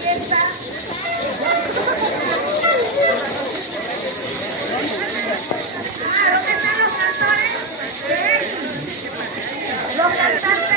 fiesta. ¿Dónde están los cantores? Los cantantes.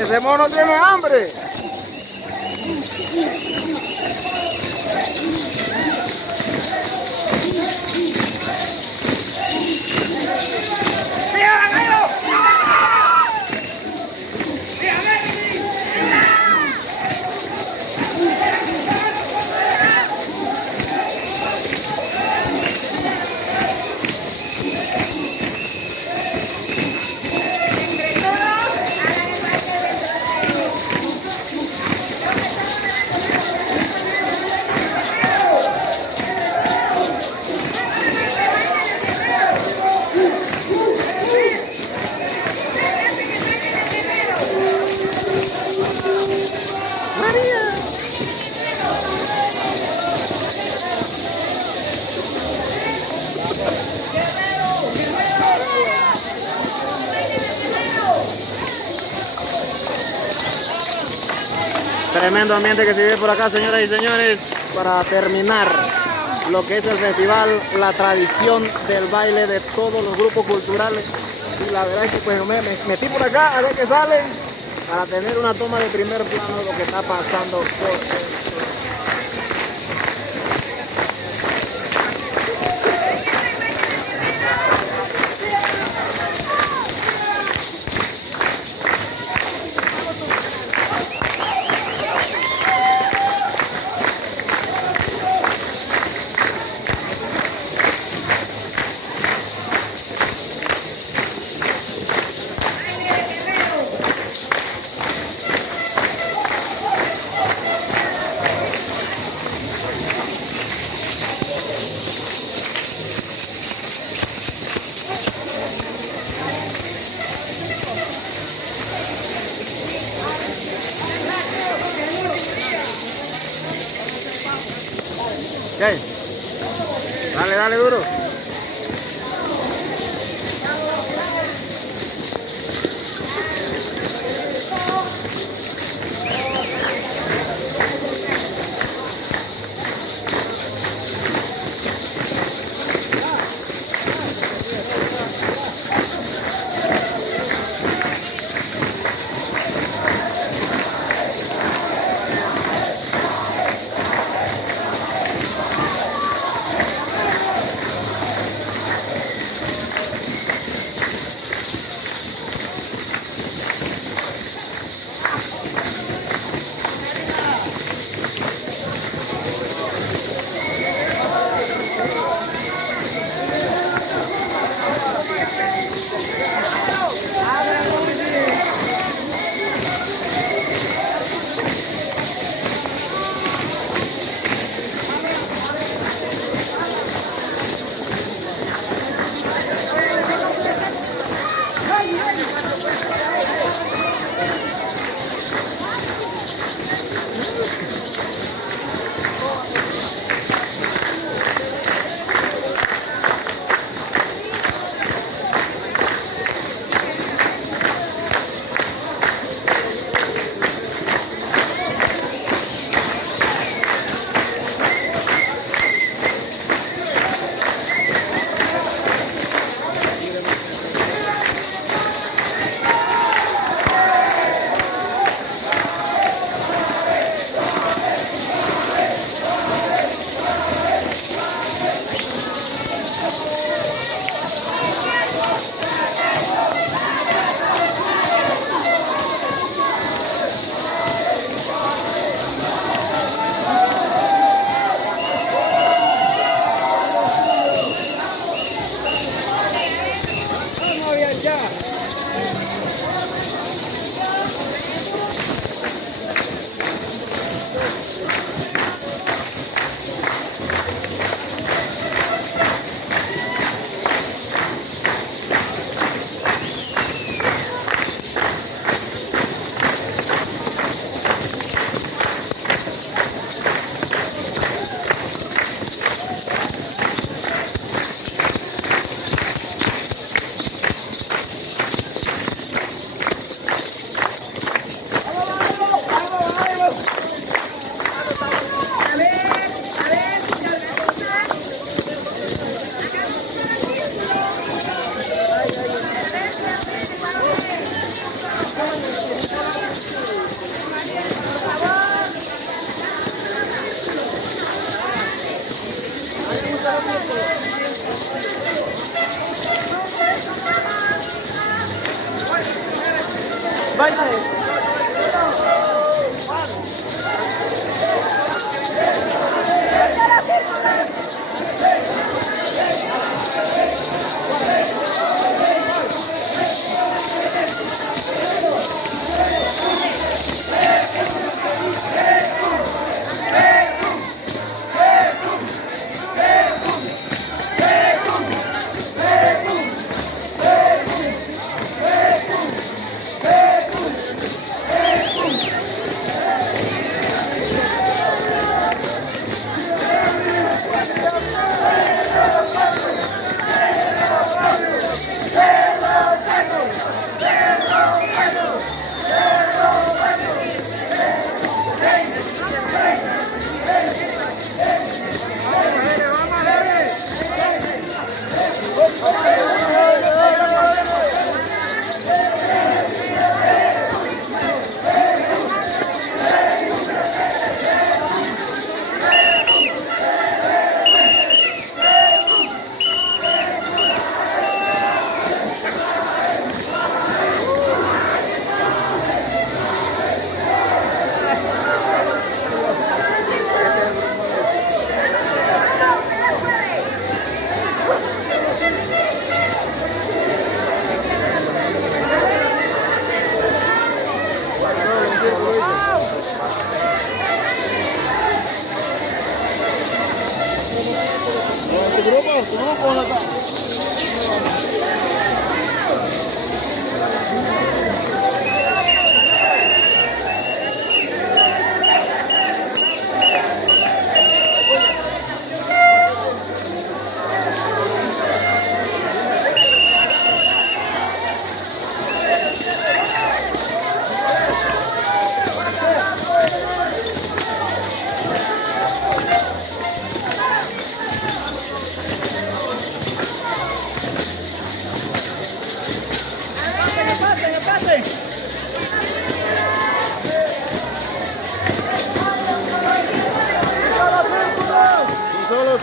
Ese mono tiene hambre. Tremendo ambiente que se vive por acá, señoras y señores, para terminar lo que es el festival, la tradición del baile de todos los grupos culturales. Y la verdad es que pues me metí por acá a ver qué sale, para tener una toma de primer plano de lo que está pasando por el... ¿Qué? Dale, dale duro.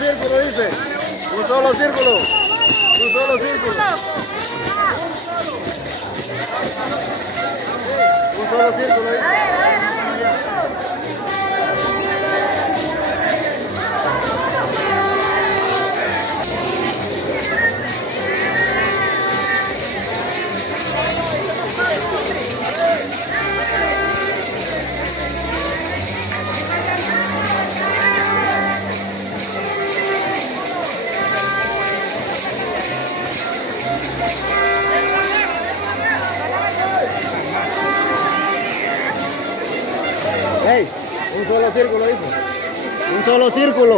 círculo, dice. Un solo círculo. Un solo círculo. Un solo círculo, dice. Hey, un solo círculo, dice. Un solo círculo.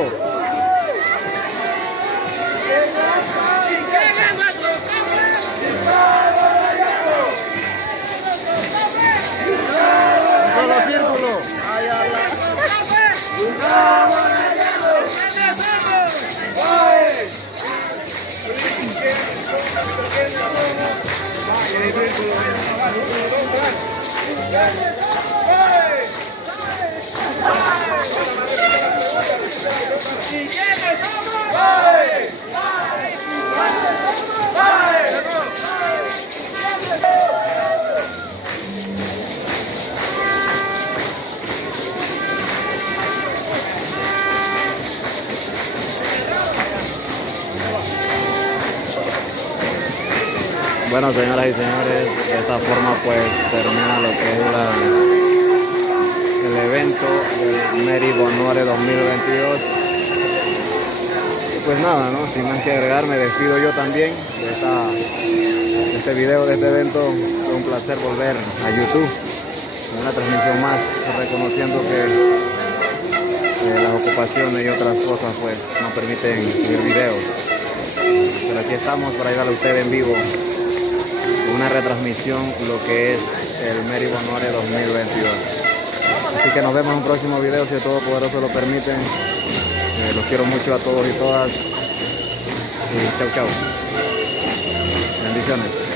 Un solo círculo. Ay, Bueno, señoras y señores, de esta forma pues termina lo que es el evento del Mary Bonore 2022. Y pues nada, ¿no? Sin más que agregar, me despido yo también de este video, de este evento. Fue un placer volver a YouTube en una transmisión más, reconociendo que las ocupaciones y otras cosas pues no permiten subir videos. Pero aquí estamos para ayudarle a usted en vivo, una retransmisión, lo que es el Mary Bonore 2022. Así que nos vemos en un próximo video, si el Todopoderoso lo permite. Los quiero mucho a todos y todas. Y chau, chau. Bendiciones.